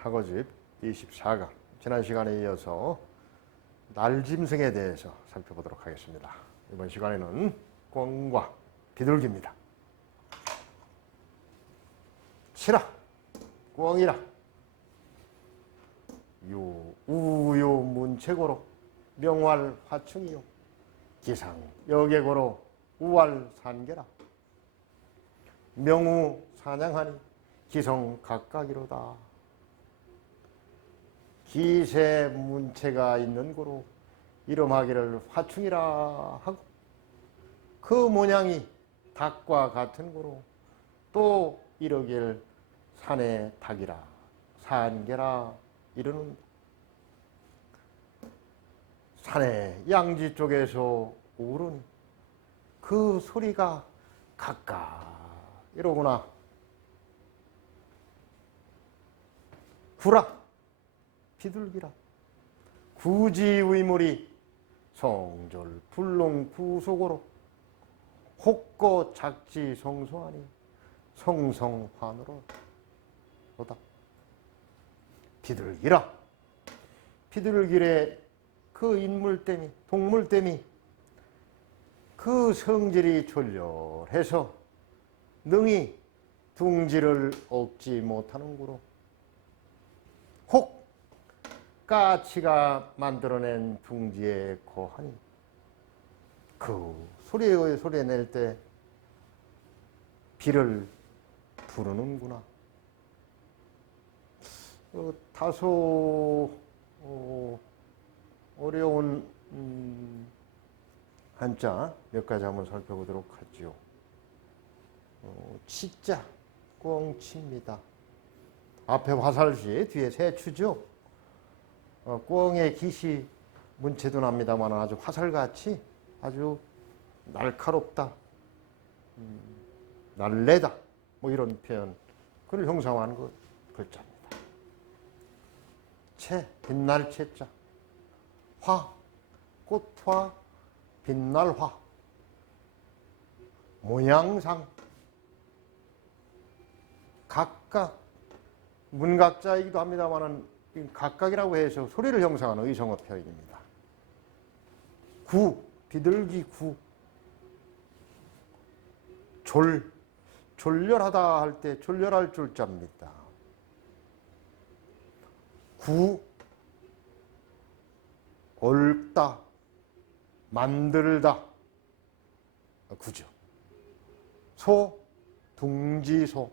학어집 24강 지난 시간에 이어서 날짐승에 대해서 살펴보도록 하겠습니다. 이번 시간에는 꿩과 비둘기입니다. 치라 꿩이라 우요 문체고로 명활 화충이요 기상 여계고로 우활 산계라 명우 사냥하니 기성 각각이로다. 기세 문체가 있는 고로 이름하기를 화충이라 하고 그 모양이 닭과 같은 고로 또 이르길 산의 닭이라 산계라 이르는 산의 양지 쪽에서 오르니 그 소리가 각각 이러구나. 구라 비둘기라 구지의물이 성절 불능 구속으로 혹거 작지 성소하니 성성환으로 오다. 비둘기라 비둘기의 그 인물됨이 동물됨이 그 성질이 졸렬해서 능히 둥지를 얻지 못하는구로 혹 까치가 만들어낸 둥지에 거하니 그 소리 낼 때 비를 부르는구나. 다소 어려운 한자 몇 가지 한번 살펴보도록 하지요. 치자 꿩치입니다. 앞에 화살시 뒤에 새추죠. 꿩의 기시 문체도 납니다만 아주 화살같이 아주 날카롭다, 날래다 뭐 이런 표현 그걸 형상화하는 그 글자입니다. 채 빛날 채자 화 꽃화 빛날 화 모양상 각각 문각자이기도 합니다만 각각이라고 해서 소리를 형상하는 의성어 표현입니다. 구 비둘기 구 졸렬하다 할 때 졸렬할 줄자입니다. 구 옳다 만들다 구죠. 소 둥지소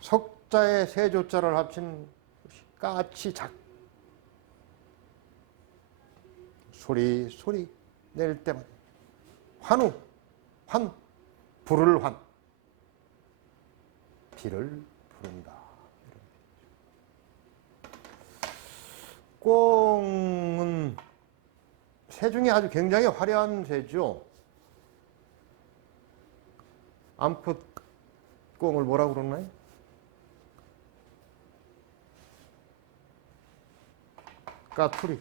석자에 세 조자를 합친 까치작 소리 낼 때마다 환우 환 불을 환 비를 부른다. 꿩은 새 중에 아주 굉장히 화려한 새죠. 암컷 꿩을 뭐라고 그러나요? 까투리.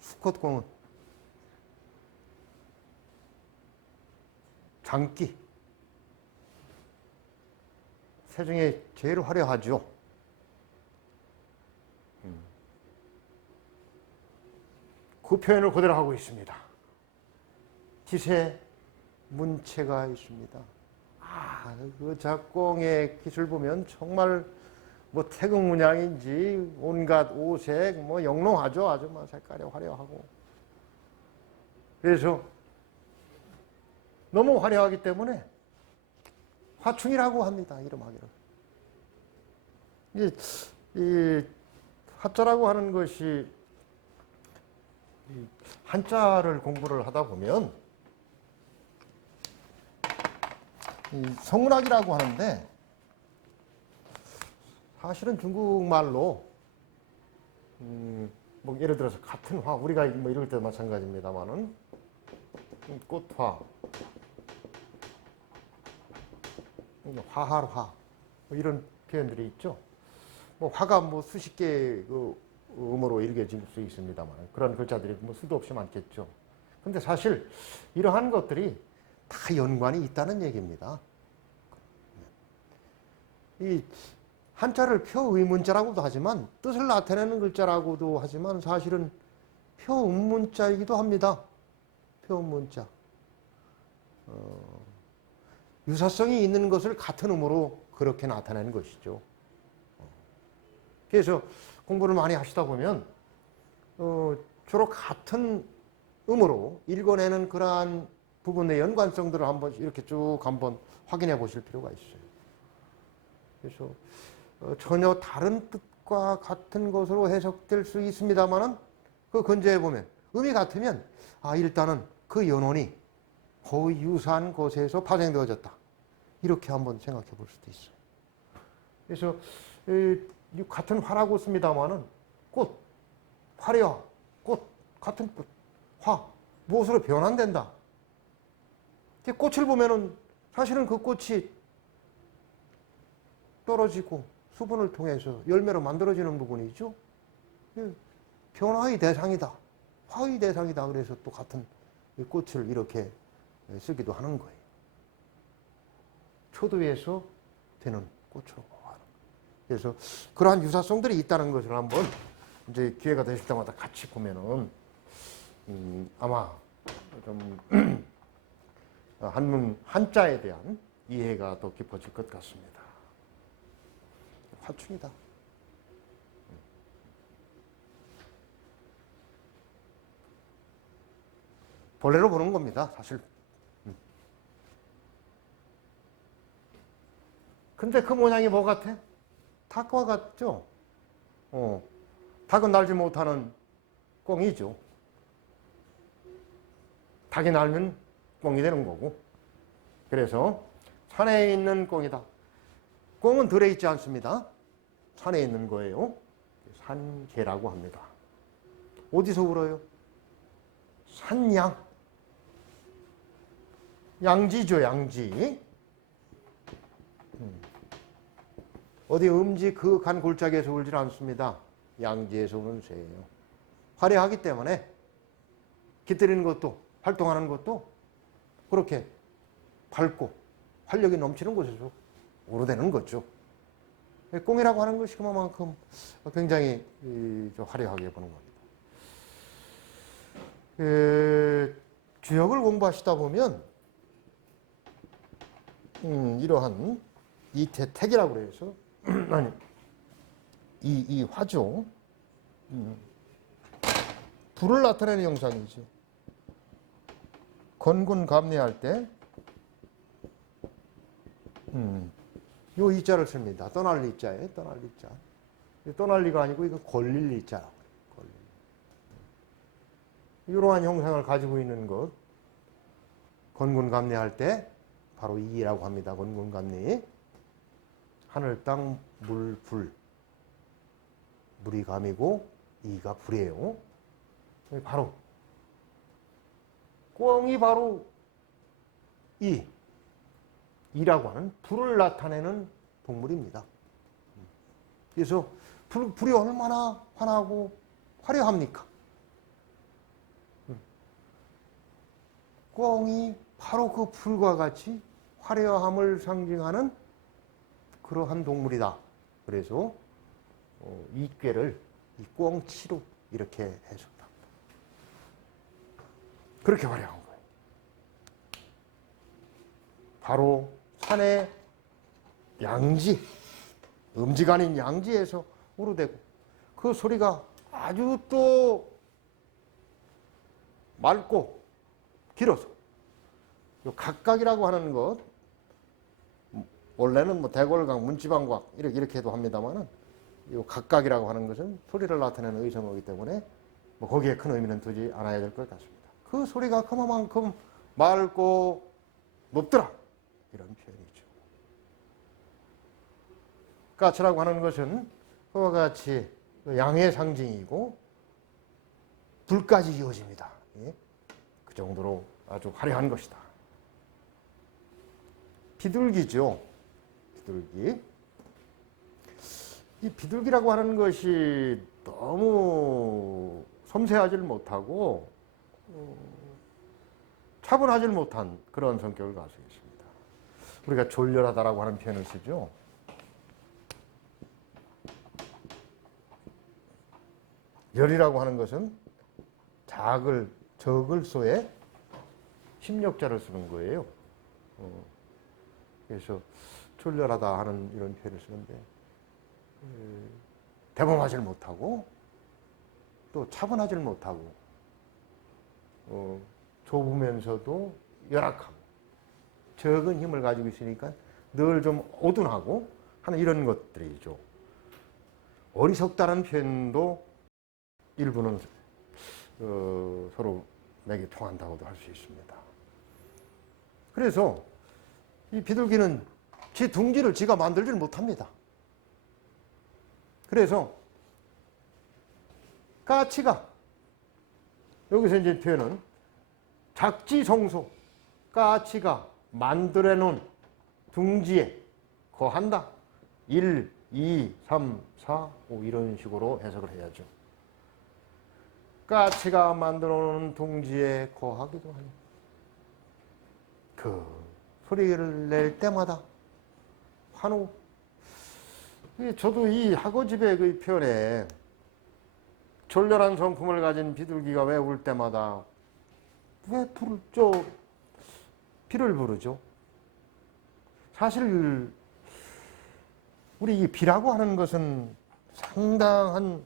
수컷 꿩은 장기. 새 중에 제일 화려하죠. 그 표현을 그대로 하고 있습니다. 기세 문체가 있습니다. 그 작공의 기술 보면 정말 뭐 태극 문양인지 온갖 오색 뭐 영롱하죠. 아주 막 색깔이 화려하고. 그래서 너무 화려하기 때문에 화충이라고 합니다. 이름하기를. 이 화자라고 하는 것이 한자를 공부를 하다 보면 이 성문학이라고 하는데 사실은 중국말로 뭐 예를 들어서 같은 화 우리가 뭐 이럴 때 마찬가지입니다만은 꽃화 화할화 뭐 이런 표현들이 있죠. 뭐 화가 뭐 수십 개의 그 음으로 읽어질 수 있습니다만 그런 글자들이 뭐 수도 없이 많겠죠. 근데 사실 이러한 것들이 다 연관이 있다는 얘기입니다. 이 한자를 표의문자라고도 하지만 뜻을 나타내는 글자라고도 하지만 사실은 표음문자이기도 합니다. 표음문자. 유사성이 있는 것을 같은 음으로 그렇게 나타내는 것이죠. 그래서 공부를 많이 하시다 보면 주로 같은 음으로 읽어내는 그러한 부분의 연관성들을 한번 이렇게 쭉 한번 확인해 보실 필요가 있어요. 그래서 전혀 다른 뜻과 같은 것으로 해석될 수 있습니다만은 그 근저에 보면 음이 같으면 일단은 그 연원이 거의 유사한 곳에서 파생되어졌다. 이렇게 한번 생각해 볼 수도 있어요. 그래서 같은 화라고 씁니다만은 꽃, 화려화, 꽃, 같은 꽃, 화, 무엇으로 변환된다. 꽃을 보면은 사실은 그 꽃이 떨어지고 수분을 통해서 열매로 만들어지는 부분이죠. 변화의 대상이다. 화의 대상이다. 그래서 또 같은 꽃을 이렇게 쓰기도 하는 거예요. 초도에서 되는 꽃으로 하는. 그래서 그러한 유사성들이 있다는 것을 한번 이제 기회가 되실 때마다 같이 보면은 아마 좀 한문 한자에 대한 이해가 더 깊어질 것 같습니다. 화충이다. 본래로 보는 겁니다, 사실. 근데 그 모양이 뭐 같아? 닭과 같죠? 닭은 날지 못하는 꽁이죠. 닭이 날면 꽁이 되는 거고. 그래서 산에 있는 꽁이다. 꽁은 들에 있지 않습니다. 산에 있는 거예요. 산개라고 합니다. 어디서 울어요? 산양. 양지죠, 양지. 어디 음지 그 간 골짜기에서 울질 않습니다. 양지에서 우는 새예요. 화려하기 때문에 깃들이는 것도 활동하는 것도 그렇게 밝고 활력이 넘치는 곳에서 우러대는 거죠. 꽁이라고 하는 것이 그만큼 굉장히 화려하게 보는 겁니다. 주역을 공부하시다 보면 이러한 이태택이라고 그래서 아니 이 화죠. 불을 나타내는 형상이죠. 건군감리할 때 요 이자를 씁니다. 떠날 이자예요. 떠날 이자. 떠날리가 아니고 이거 걸릴 이자라고 해요. 이러한 형상을 가지고 있는 것 건군감리할 때 바로 이라고 합니다. 건군감리. 하늘, 땅, 물, 불. 물이 감이고 이가 불이에요. 바로 꽁이 바로 이라고 하는 불을 나타내는 동물입니다. 그래서 불이 얼마나 환하고 화려합니까? 꽁이 바로 그 불과 같이 화려함을 상징하는 그러한 동물이다. 그래서 이 꾀를 이 꽁치로 이렇게 해석합니다. 그렇게 화려한 거예요. 바로 산의 양지, 음지가 아닌 양지에서 우르대고 그 소리가 아주 또 맑고 길어서 각각이라고 하는 것 원래는 뭐 대골각, 문지방각 이렇게도 합니다만은 이 각각이라고 하는 것은 소리를 나타내는 의성어이기 때문에 뭐 거기에 큰 의미는 두지 않아야 될 것 같습니다. 그 소리가 그만큼 맑고 높더라 이런 표현이죠. 까치라고 하는 것은 그와 같이 양의 상징이고 불까지 이어집니다. 그 정도로 아주 화려한 것이다. 비둘기죠. 비둘기. 이 비둘기라고 하는 것이 너무 섬세하지를 못하고 차분하지 못한 그런 성격을 가지고 있습니다. 우리가 졸렬하다라고 하는 표현을 쓰죠. 열이라고 하는 것은 적을소에 심력자를 쓰는 거예요. 그래서 졸렬하다 하는 이런 표현을 쓰는데 대범하지 못하고 또 차분하지 못하고 좁으면서도 열악하고 적은 힘을 가지고 있으니까 늘 좀 오둔하고 하는 이런 것들이죠. 어리석다는 표현도 일부는 서로 맥이 통한다고도 할 수 있습니다. 그래서 이 비둘기는 지 둥지를 지가 만들질 못합니다. 그래서 까치가 여기서 이제 표현은 작지성소 까치가 만들어 놓은 둥지에 거한다. 1, 2, 3, 4, 5 이런 식으로 해석을 해야죠. 까치가 만들어 놓은 둥지에 거하기도 하니 그 소리를 낼 때마다 환호. 저도 이 학어집의 그 표현에 졸렬한 성품을 가진 비둘기가 왜 울 때마다 왜 비를 부르죠? 사실 우리 이 비라고 하는 것은 상당한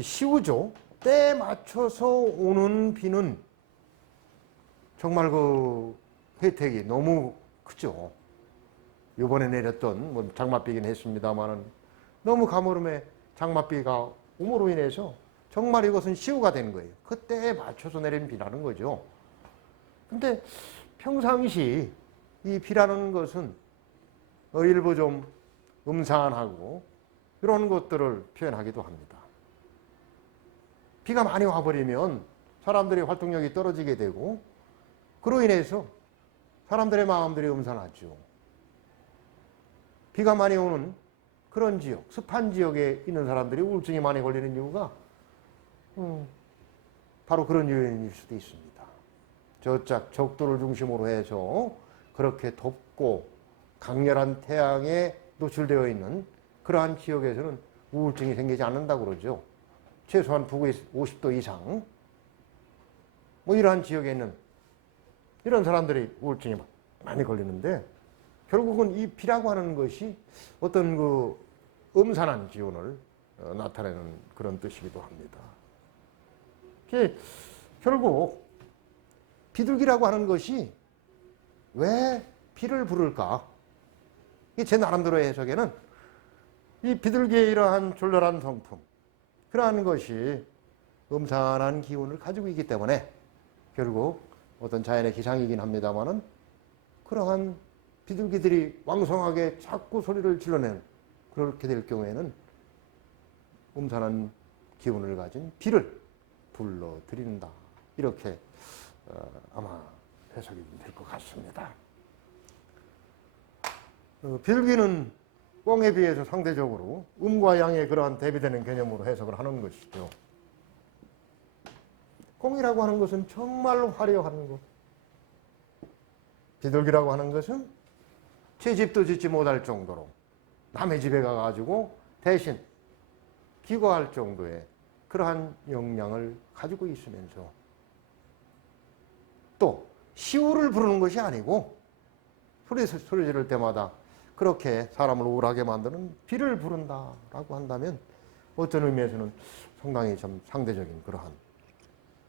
시우죠. 때에 맞춰서 오는 비는 정말 그 혜택이 너무 크죠. 이번에 내렸던 뭐 장맛비긴 했습니다만은 너무 가물음에 장맛비가 오므로 인해서 정말 이것은 시우가 되는 거예요. 그때에 맞춰서 내린 비라는 거죠. 근데 평상시 이 비라는 것은 일부 좀 음산하고 이런 것들을 표현하기도 합니다. 비가 많이 와버리면 사람들의 활동력이 떨어지게 되고 그로 인해서 사람들의 마음들이 음산하죠. 비가 많이 오는 그런 지역, 습한 지역에 있는 사람들이 우울증이 많이 걸리는 이유가 바로 그런 요인일 수도 있습니다. 저쪽 적도를 중심으로 해서 그렇게 덥고 강렬한 태양에 노출되어 있는 그러한 지역에서는 우울증이 생기지 않는다고 그러죠. 최소한 북위 50도 이상 뭐 이러한 지역에 있는 이런 사람들이 우울증이 많이 걸리는데 결국은 이 비라고 하는 것이 어떤 그 음산한 기운을 나타내는 그런 뜻이기도 합니다. 결국 비둘기라고 하는 것이 왜 비를 부를까? 제 나름대로의 해석에는 이 비둘기의 이러한 졸렬한 성품, 그러한 것이 음산한 기운을 가지고 있기 때문에 결국 어떤 자연의 기상이긴 합니다만은 그러한 비둘기들이 왕성하게 자꾸 소리를 질러내는 그렇게 될 경우에는 음산한 기운을 가진 비를 불러들인다. 이렇게 아마 해석이 될 것 같습니다. 비둘기는 꿩에 비해서 상대적으로 음과 양의 그러한 대비되는 개념으로 해석을 하는 것이죠. 꿩이라고 하는 것은 정말로 화려한 것. 비둘기라고 하는 것은 제 집도 짓지 못할 정도로 남의 집에 가가지고 대신 기거할 정도의 그러한 역량을 가지고 있으면서 또 시우를 부르는 것이 아니고 소리 지를 때마다 그렇게 사람을 우울하게 만드는 비를 부른다라고 한다면 어떤 의미에서는 상당히 좀 상대적인 그러한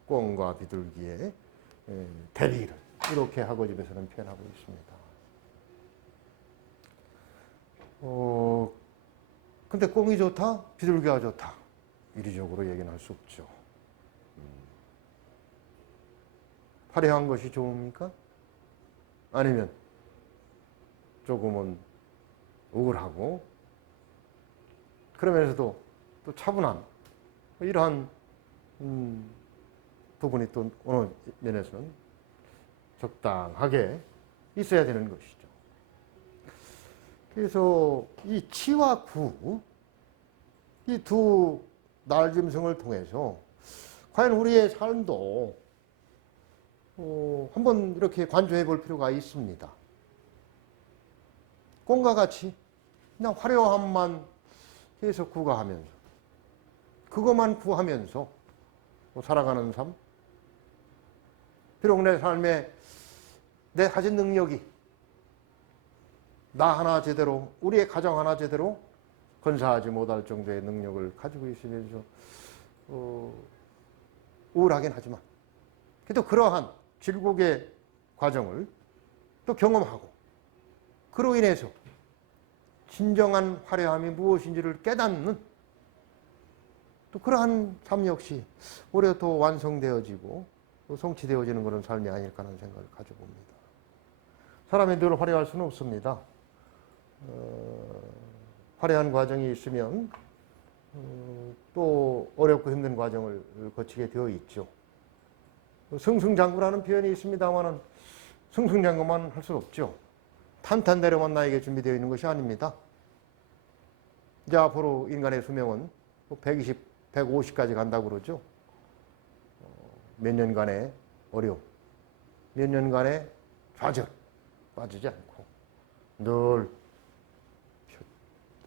꿩과 비둘기의 대비를 이렇게 학어집에서는 표현하고 있습니다. 근데 꿩이 좋다, 비둘기가 좋다 이리적으로 얘기는 할 수 없죠. 화려한 것이 좋습니까? 아니면 조금은 우울하고 그러면서도 또 차분한 이러한 부분이 또 어느 면에서는 적당하게 있어야 되는 것이죠. 그래서 이 치와 구, 이 두 날짐승을 통해서 과연 우리의 삶도 한번 이렇게 관조해 볼 필요가 있습니다. 꿈과 같이 그냥 화려함만 계속 구가하면서 그것만 구하면서 살아가는 삶. 비록 내 삶에 내 가진 능력이 나 하나 제대로, 우리의 가정 하나 제대로 건사하지 못할 정도의 능력을 가지고 있으면서 우울하긴 하지만 그래도 그러한 질곡의 과정을 또 경험하고 그로 인해서 진정한 화려함이 무엇인지를 깨닫는 또 그러한 삶 역시 오히려 더 완성되어지고 또 성취되어지는 그런 삶이 아닐까 하는 생각을 가져봅니다. 사람이 늘 화려할 수는 없습니다. 화려한 과정이 있으면 또 어렵고 힘든 과정을 거치게 되어 있죠. 승승장구라는 표현이 있습니다만 승승장구만 할 수 없죠. 탄탄대로만 나에게 준비되어 있는 것이 아닙니다. 이제 앞으로 인간의 수명은 120, 150까지 간다고 그러죠. 몇 년간의 어려움, 몇 년간의 좌절 빠지지 않고 늘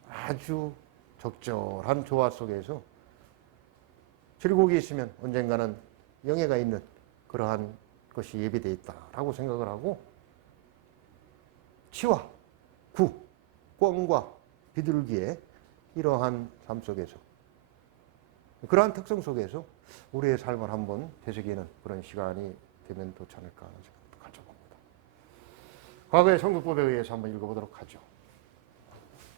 아주 적절한 조화 속에서 질곡이 있으면 언젠가는 영예가 있는 그러한 것이 예비되어 있다라고 생각을 하고 치와 구, 꿩과 비둘기의 이러한 삶 속에서 그러한 특성 속에서 우리의 삶을 한번 되새기는 그런 시간이 되면 좋지 않을까 하는 생각도 가져봅니다. 과거의 성국법에 의해서 한번 읽어보도록 하죠.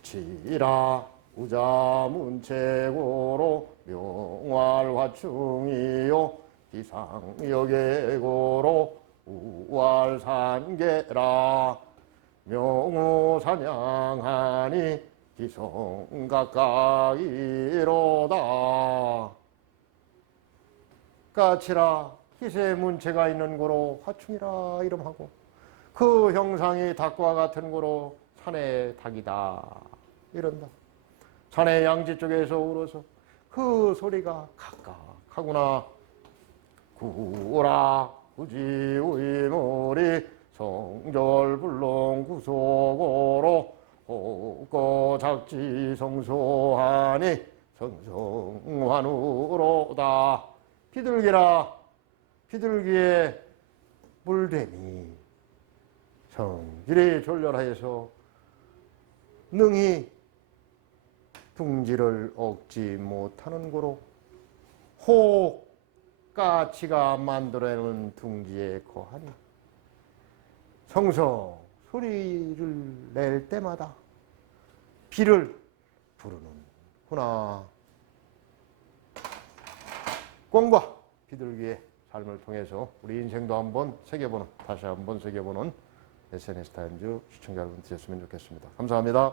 지라 우자문체고로 명활화충이요 기상여계고로 우활산계라 명호사냥하니 기성가까이로다. 까치라 기세의 문체가 있는 고로 화충이라 이름하고 그 형상이 닭과 같은 고로 산의 닭이다 이런다. 산의 양지 쪽에서 울어서 그 소리가 각각하구나. 구라 구지의머리 성절불능 구속어로 호고 작지 성소하니 성성환우로다. 비둘기라 비둘기의 물됨이 성질이 졸렬하여서 능히 둥지를 얻지 못하는 고로 혹 까치가 만들어내는 둥지에 거하니 성성 소리를 낼 때마다 비를 부르는구나. 꿩과 비둘기의 삶을 통해서 우리 인생도 한번 새겨보는, 다시 한번 새겨보는 SNS 타임즈 시청자 여러분 되셨으면 좋겠습니다. 감사합니다.